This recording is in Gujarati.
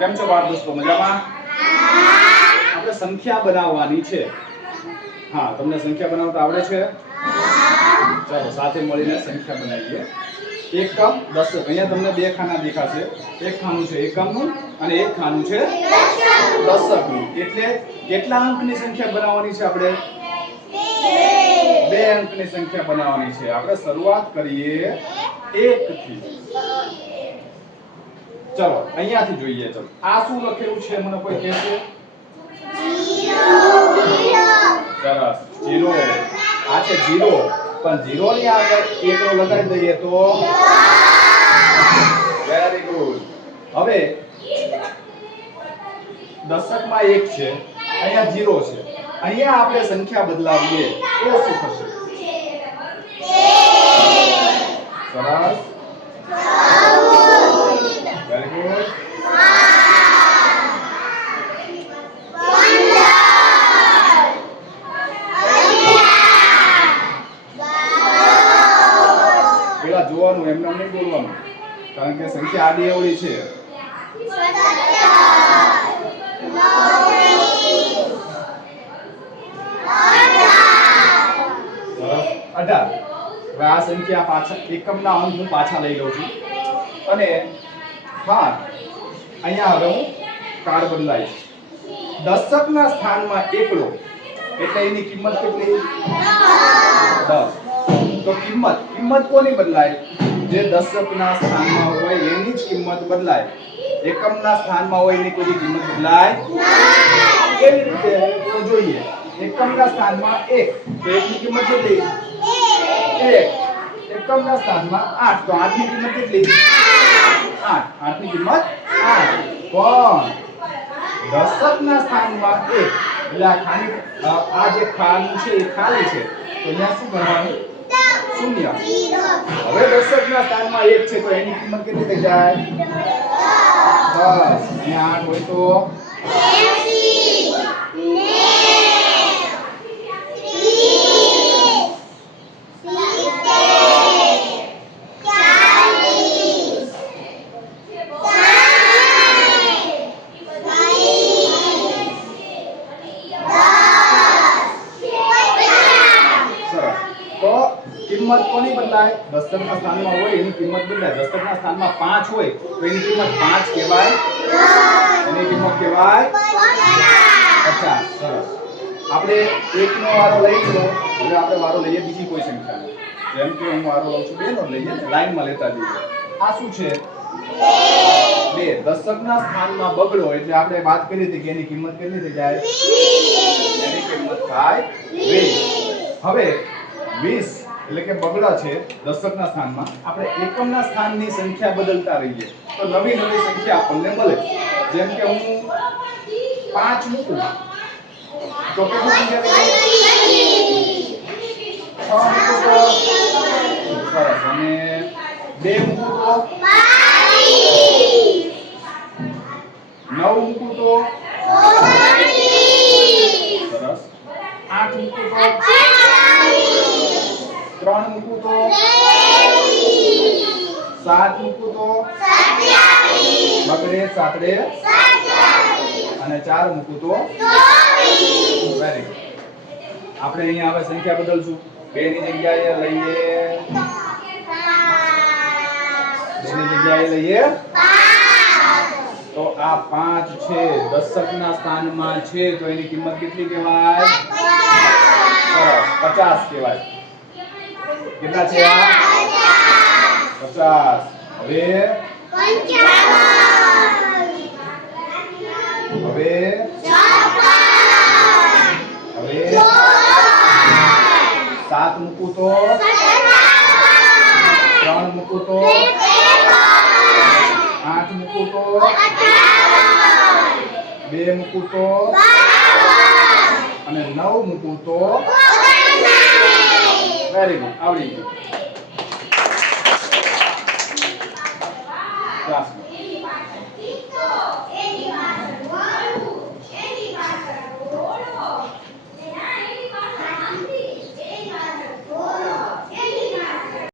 કેમ છો બાળ દોસ્તો? મજામાં? આપણે સંખ્યા બનાવવાની છે. હા, તમને સંખ્યા બનાવતા આવડે છે? ચાલો સાથે મળીને સંખ્યા બનાવીએ. એકમ, દશક. અહીંયા તમને બે ખાના દેખાશે. એક ખાનું છે એકમનું અને એક ખાનું છે દશકનું. એટલે કેટલા અંકની સંખ્યા બનાવવાની છે આપણે? બે અંકની સંખ્યા બનાવવાની છે. આપણે શરૂઆત કરીએ 1 થી. ચલો અહીંયાથી જોઈએ. ચલો આ શું લખેલું છે મને કોઈ કહેશે? 0. સરસ, 0. આ છે 0, પણ 0 ની આગળ એકડો લગાડી દઈએ તો વેરી ગુડ. હવે દશકમાં 1 છે, અહીંયા 0 છે. અહીંયા આપણે સંખ્યા બદલાવીએ તો શું થશે? સરસ, વેરી ગુડ. પેલા જોવાનું, એમને નહીં બોલવાનું, કારણ કે સંખ્યા આડી અવળી છે. સરસ, 18. હવે આ સંખ્યા પાછા એકમના અંક હું પાછા લઈ લઉં છું અને હા અહીંયા હવે હું કાર બદલાઈશ. દશકના સ્થાનમાં એકડો એટલે એની કિંમત કેટલી? 10. તો કિંમત કોની બદલાય? જે દશકના સ્થાનમાં હોય એની જ કિંમત બદલાય. એકમના સ્થાનમાં હોય એની કોઈ કિંમત બદલાય નહીં. કેવી રીતે? તો જોઈએ. એકમના સ્થાનમાં 1 તો 1 ની કિંમત કેટલી? 1. એકમના સ્થાનમાં 8 તો 8 ની કિંમત કેટલી? 8. 8 ની કિંમત 8. પણ દશકના સ્થાનમાં 1 એટલે આ જે ખાનું છે એ ખાલી છે, તો અહીંયા શું કરવાનું? 0. હવે દશકના સ્થાનમાં 1 છે તો એની કિંમત કેટલી થઈ જાય? 10. અહીંયા 8 હોય તો 40. કિંમત કોની બદલાય? દશકના સ્થાનમાં હોય એની કિંમત બદલાય. દશકના સ્થાનમાં 5 હોય તો એની કિંમત 5 કહેવાય, એની કિંમત કહેવાય 50. સરસ. આપણે 1 નો વારો લઈ લો. હવે આપણે વારો લઈએ બીજી કોઈ સંખ્યાનો. જેમ કે હું વારો લઉં છું 2 નો લઈએ, લાઈનમાં લેતા જઈએ. આ શું છે? 2. દશકના સ્થાનમાં બગડો એટલે આપણે વાત કરી હતી કે એની કિંમત કેટલી થઈ જાય? એની કિંમત થાય 20. હવે 20 એટલે કે બગડા છે દશકના સ્થાનમાં. આપણે એકમના સ્થાનની સંખ્યા બદલતા રહીએ તો નવી સંખ્યા આપણને મળે. જેમ કે હું 5 મૂકું તો કેટલી સંખ્યા થઈ? 6 મૂકું તો સરસ, અને 2 મૂકું તો 9 મૂકું તો સરસ, 8 મૂકું તો 3 મૂકું તો 7 મૂકું તો બગડે સાતડે અને 4 મૂકું તો વેરી ગુડ. આપણે અહીંયા હવે સંખ્યા બદલશું. 2 ની જગ્યાએ લઈએ 2 ની જગ્યાએ લઈએ 5. તો આ 5 છે, દશકના સ્થાનમાં છે તો એની કિંમત કેટલી કહેવાય? સરસ, 50 કહેવાય. કેટલા છે આ? 50. હવે 7 મૂકું તો 3 મૂકું તો 8 મૂકું તો 2 મૂકું તો અને 9 મૂકું તો વેરી ગુડ, આવડી ગયું.